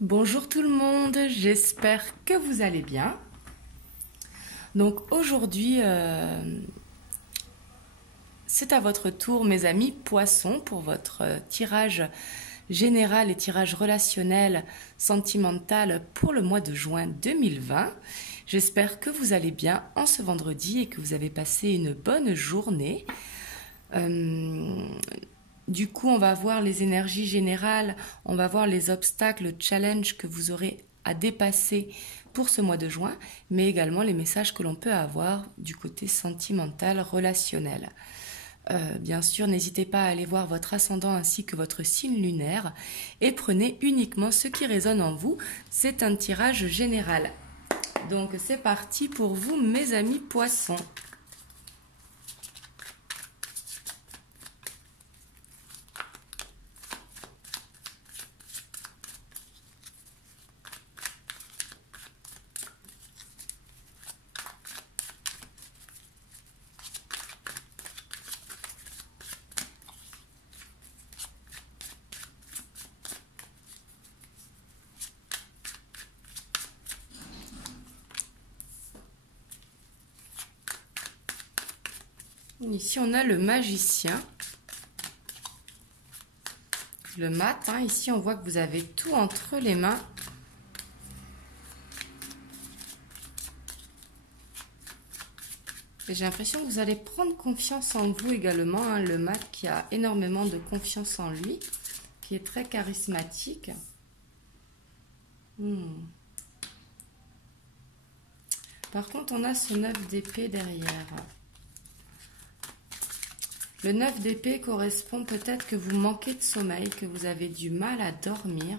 Bonjour tout le monde, j'espère que vous allez bien. Donc aujourd'hui, c'est à votre tour mes amis poissons pour votre tirage général et tirage relationnel sentimental pour le mois de juin 2020. J'espère que vous allez bien en ce vendredi et que vous avez passé une bonne journée. Du coup, on va voir les énergies générales, on va voir les obstacles, le challenge que vous aurez à dépasser pour ce mois de juin, mais également les messages que l'on peut avoir du côté sentimental, relationnel. Bien sûr, n'hésitez pas à aller voir votre ascendant ainsi que votre signe lunaire et prenez uniquement ce qui résonne en vous. C'est un tirage général. Donc c'est parti pour vous, mes amis poissons. Ici, on a le magicien. Le mat, hein. Ici, on voit que vous avez tout entre les mains. Et j'ai l'impression que vous allez prendre confiance en vous également. Hein. Le mat qui a énormément de confiance en lui, qui est très charismatique. Par contre, on a ce 9 d'épée derrière. Le 9 d'épée correspond peut-être que vous manquez de sommeil, que vous avez du mal à dormir.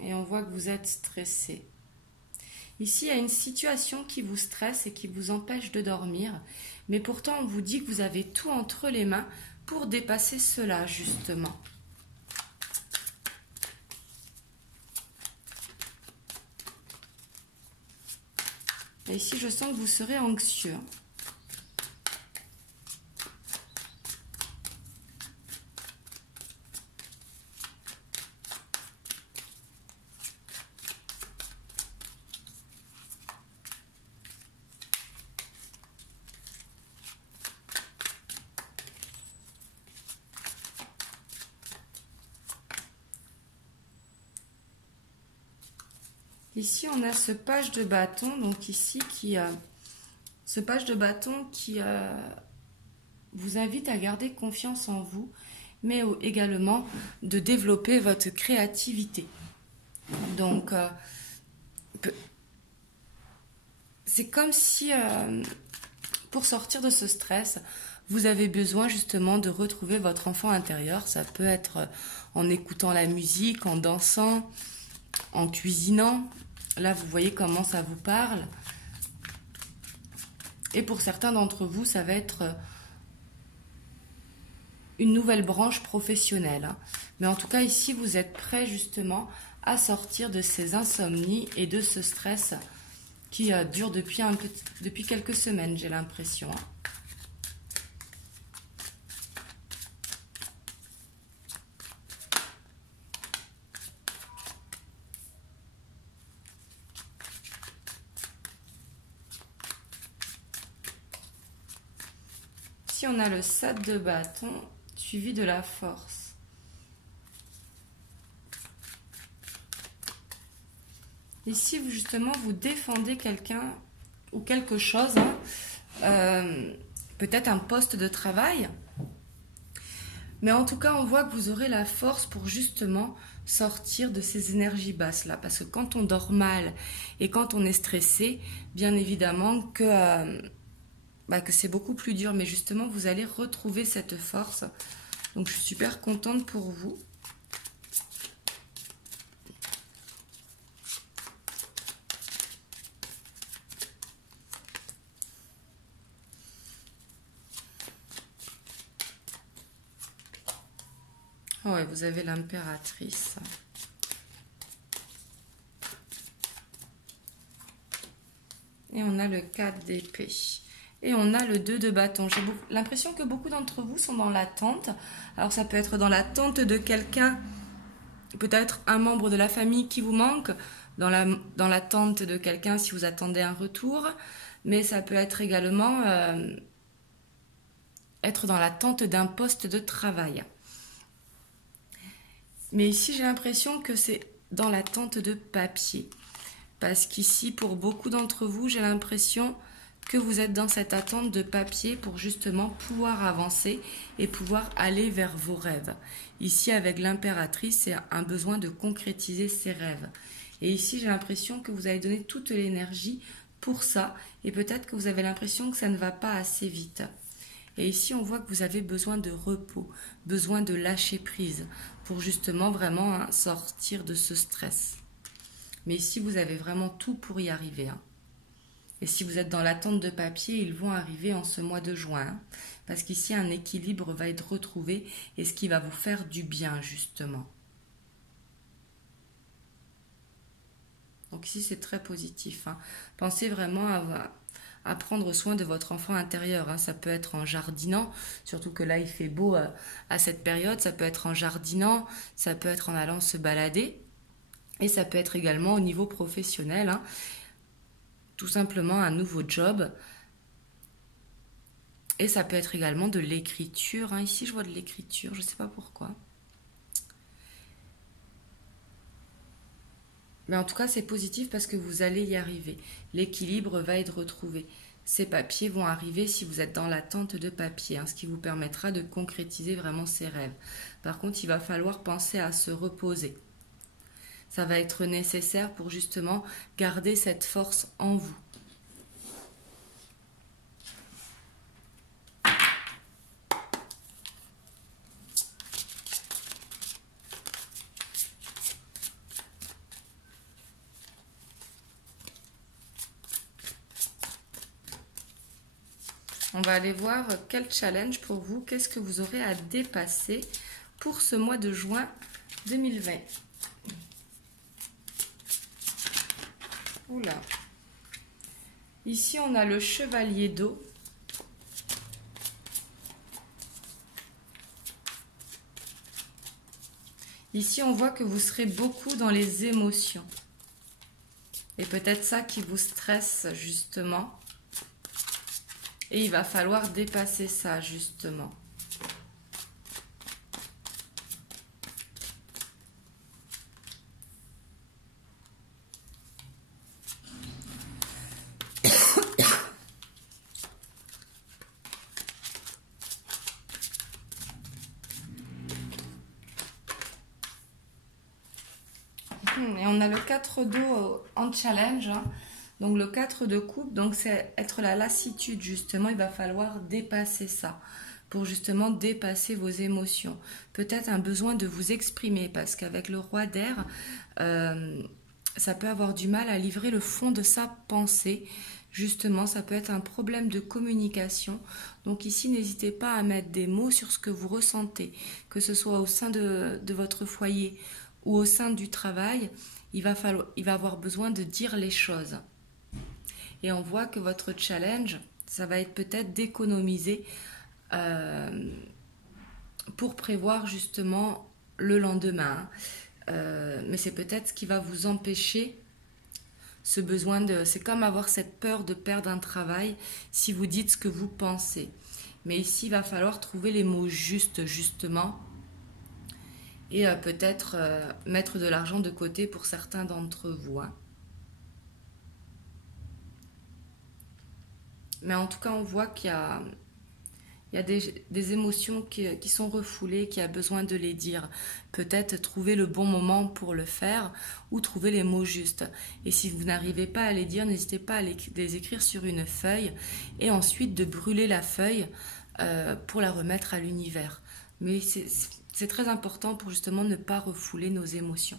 Et on voit que vous êtes stressé. Ici, il y a une situation qui vous stresse et qui vous empêche de dormir. Mais pourtant, on vous dit que vous avez tout entre les mains pour dépasser cela, justement. Et ici, je sens que vous serez anxieux. Ici, on a ce page de bâton, donc ici, ce page de bâton qui vous invite à garder confiance en vous, mais également de développer votre créativité. Donc, c'est comme si, pour sortir de ce stress, vous avez besoin justement de retrouver votre enfant intérieur. Ça peut être en écoutant la musique, en dansant, en cuisinant. Là, vous voyez comment ça vous parle. Et pour certains d'entre vous, ça va être une nouvelle branche professionnelle. Hein. Mais en tout cas, ici, vous êtes prêt justement à sortir de ces insomnies et de ce stress qui dure depuis quelques semaines, j'ai l'impression. Hein. Ici, on a le 7 de bâton suivi de la force. Ici, justement, vous défendez quelqu'un ou quelque chose, hein, peut-être un poste de travail. Mais en tout cas, on voit que vous aurez la force pour justement sortir de ces énergies basses-là. Parce que quand on dort mal et quand on est stressé, bien évidemment que c'est beaucoup plus dur. Mais justement, vous allez retrouver cette force. Donc, je suis super contente pour vous. Oh ouais, vous avez l'impératrice. Et on a le 4 d'épée. Et on a le 2 de bâton. J'ai l'impression que beaucoup d'entre vous sont dans l'attente. Alors ça peut être dans l'attente de quelqu'un, peut-être un membre de la famille qui vous manque, dans l'attente de quelqu'un si vous attendez un retour, mais ça peut être également être dans l'attente d'un poste de travail. Mais ici j'ai l'impression que c'est dans l'attente de papier. Parce qu'ici, pour beaucoup d'entre vous, j'ai l'impression que vous êtes dans cette attente de papier pour justement pouvoir avancer et pouvoir aller vers vos rêves. Ici, avec l'impératrice, c'est un besoin de concrétiser ses rêves. Et ici, j'ai l'impression que vous avez donné toute l'énergie pour ça et peut-être que vous avez l'impression que ça ne va pas assez vite. Et ici, on voit que vous avez besoin de repos, besoin de lâcher prise pour justement vraiment sortir de ce stress. Mais ici, vous avez vraiment tout pour y arriver. Et si vous êtes dans l'attente de papier, ils vont arriver en ce mois de juin. Parce qu'ici, un équilibre va être retrouvé et ce qui va vous faire du bien, justement. Donc ici, c'est très positif. Pensez vraiment à prendre soin de votre enfant intérieur. Ça peut être en jardinant, surtout que là, il fait beau à cette période. Ça peut être en jardinant, ça peut être en allant se balader. Et ça peut être également au niveau professionnel. Tout simplement un nouveau job. Et ça peut être également de l'écriture. Ici, je vois de l'écriture, je ne sais pas pourquoi. Mais en tout cas, c'est positif parce que vous allez y arriver. L'équilibre va être retrouvé. Ces papiers vont arriver si vous êtes dans l'attente de papier, ce qui vous permettra de concrétiser vraiment ces rêves. Par contre, il va falloir penser à se reposer. Ça va être nécessaire pour justement garder cette force en vous. On va aller voir quel challenge pour vous, qu'est-ce que vous aurez à dépasser pour ce mois de juin 2020. Oula. Ici, on a le chevalier d'eau. Ici, on voit que vous serez beaucoup dans les émotions. Et peut-être ça qui vous stresse, justement. Et il va falloir dépasser ça, justement. Et on a le 4 d'eau en challenge. Donc le 4 de coupe, donc c'est être la lassitude justement. Il va falloir dépasser ça pour justement dépasser vos émotions. Peut-être un besoin de vous exprimer parce qu'avec le roi d'air, ça peut avoir du mal à livrer le fond de sa pensée. Justement, ça peut être un problème de communication. Donc ici, n'hésitez pas à mettre des mots sur ce que vous ressentez, que ce soit au sein de votre foyer ou au sein du travail. Il va avoir besoin de dire les choses. Et on voit que votre challenge, ça va être peut-être d'économiser pour prévoir justement le lendemain. Mais c'est peut-être ce qui va vous empêcher ce besoin de... C'est comme avoir cette peur de perdre un travail si vous dites ce que vous pensez. Mais ici, il va falloir trouver les mots justes, justement. Et peut-être mettre de l'argent de côté pour certains d'entre vous. Mais en tout cas, on voit qu'il y a des émotions qui sont refoulées, qui a besoin de les dire. Peut-être trouver le bon moment pour le faire ou trouver les mots justes. Et si vous n'arrivez pas à les dire, n'hésitez pas à les écrire sur une feuille et ensuite de brûler la feuille pour la remettre à l'univers. Mais c'est très important pour justement ne pas refouler nos émotions.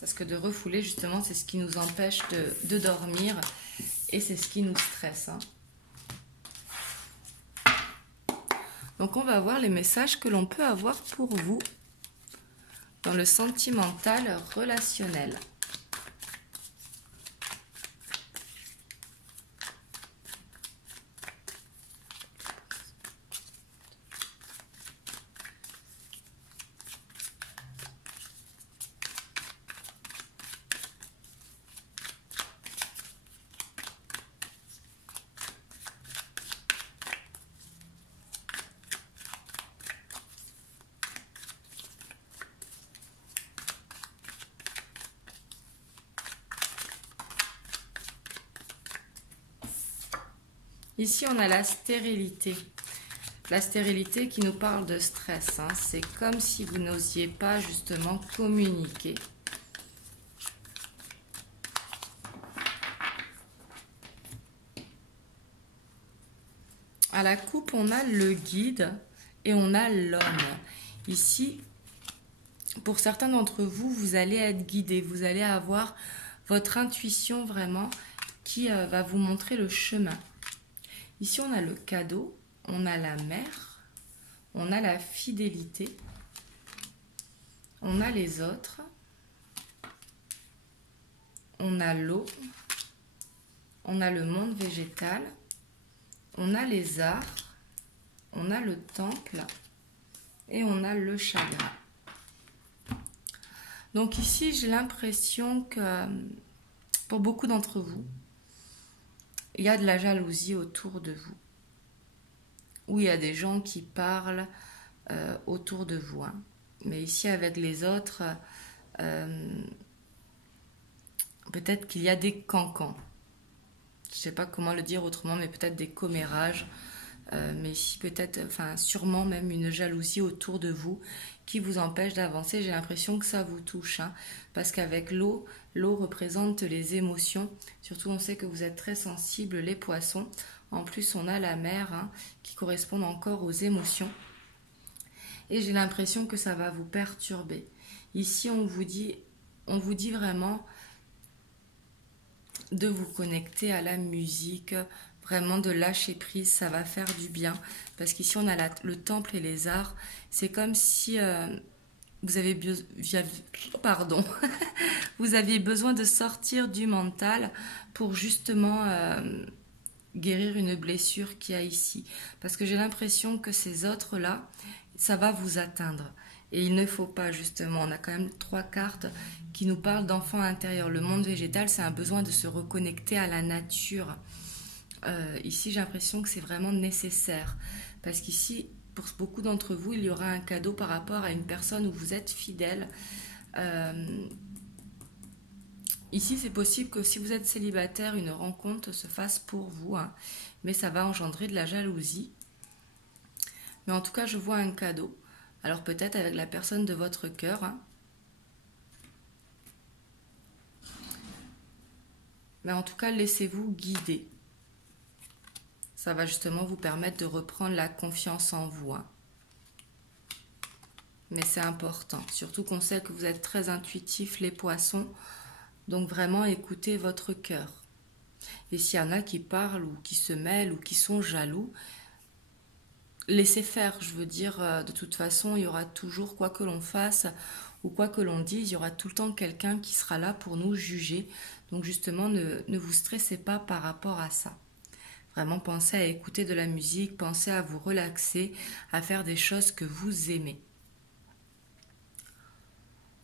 Parce que de refouler, justement, c'est ce qui nous empêche de dormir et c'est ce qui nous stresse. Donc, on va voir les messages que l'on peut avoir pour vous dans le sentimental relationnel. Ici, on a la stérilité. La stérilité qui nous parle de stress. Hein. C'est comme si vous n'osiez pas justement communiquer. À la coupe, on a le guide et on a l'homme. Ici, pour certains d'entre vous, vous allez être guidé. Vous allez avoir votre intuition vraiment qui va vous montrer le chemin. Ici, on a le cadeau, on a la mère, on a la fidélité, on a les autres, on a l'eau, on a le monde végétal, on a les arts, on a le temple et on a le chagrin. Donc ici, j'ai l'impression que pour beaucoup d'entre vous, il y a de la jalousie autour de vous. Ou il y a des gens qui parlent autour de vous. Hein. Mais ici, avec les autres, peut-être qu'il y a des cancans. Je ne sais pas comment le dire autrement, mais peut-être des commérages. Mais ici, peut-être, enfin, sûrement même une jalousie autour de vous qui vous empêche d'avancer. J'ai l'impression que ça vous touche. Hein, parce qu'avec l'eau, l'eau représente les émotions. Surtout, on sait que vous êtes très sensibles, les poissons. En plus, on a la mer hein, qui correspond encore aux émotions. Et j'ai l'impression que ça va vous perturber. Ici, on vous dit vraiment de vous connecter à la musique, vraiment de lâcher prise, ça va faire du bien. Parce qu'ici, on a le temple et les arts. C'est comme si vous aviez besoin de sortir du mental pour justement guérir une blessure qu'il y a ici. Parce que j'ai l'impression que ces autres-là, ça va vous atteindre. Et il ne faut pas, justement, on a quand même 3 cartes qui nous parlent d'enfant intérieur. Le monde végétal, c'est un besoin de se reconnecter à la nature. Ici, j'ai l'impression que c'est vraiment nécessaire. Parce qu'ici, pour beaucoup d'entre vous, il y aura un cadeau par rapport à une personne où vous êtes fidèle. Ici, c'est possible que si vous êtes célibataire, une rencontre se fasse pour vous. Hein, mais ça va engendrer de la jalousie. Mais en tout cas, je vois un cadeau. Alors peut-être avec la personne de votre cœur. Hein. Mais en tout cas, laissez-vous guider. Ça va justement vous permettre de reprendre la confiance en vous. Hein. Mais c'est important. Surtout qu'on sait que vous êtes très intuitifs, les poissons. Donc vraiment, écoutez votre cœur. Et s'il y en a qui parlent ou qui se mêlent ou qui sont jaloux, laissez faire, je veux dire, de toute façon, il y aura toujours, quoi que l'on fasse ou quoi que l'on dise, il y aura tout le temps quelqu'un qui sera là pour nous juger. Donc justement, ne vous stressez pas par rapport à ça. Vraiment, pensez à écouter de la musique, pensez à vous relaxer, à faire des choses que vous aimez.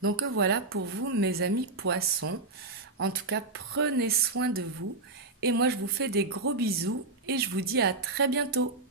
Donc voilà pour vous, mes amis poissons. En tout cas, prenez soin de vous. Et moi, je vous fais des gros bisous et je vous dis à très bientôt.